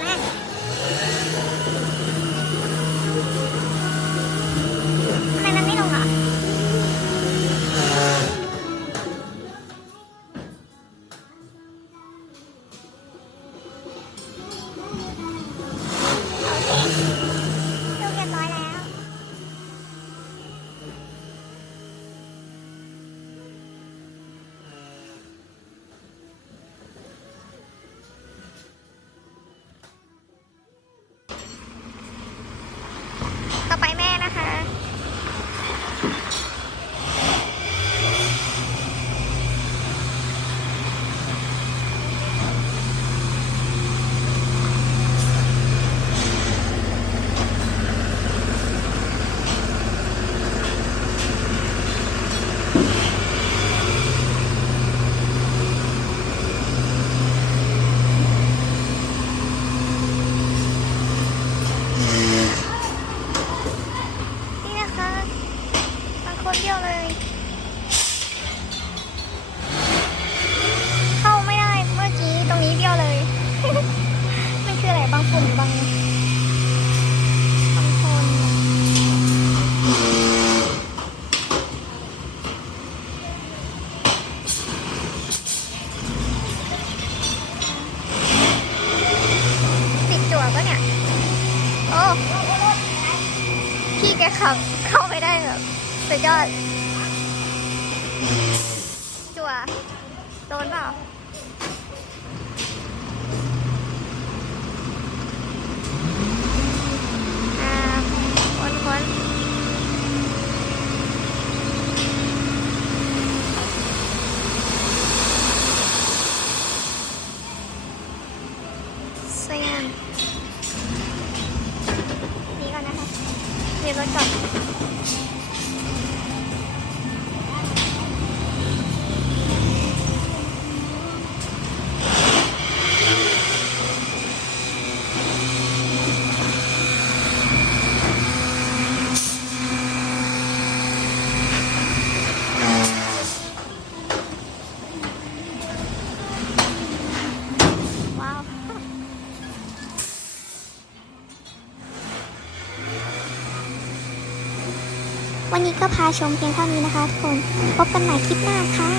ทำไมมันไม่ลงอ่ะลูกเรียบร้อยแล้ว ต่อไปแม่นะคะ นี่นะคะบางคนเดียวเลย เข้าไม่ได้เมื่อกี้ตรงนี้เดียวเลย มันคืออะไรบางฝุ่นบางคนติดจั่วปะเนี่ย โอ้พี่แกขับเข้าไม่ได้แบบสุดยอด จั่วโดนเปล่าคนสวยงามนี่ก่อนนะคะเรียบรถก่อนว้าว วันนี้ก็พาชมเพียงเท่านี้นะคะทุกคน พบกันใหม่คลิปหน้าค่ะ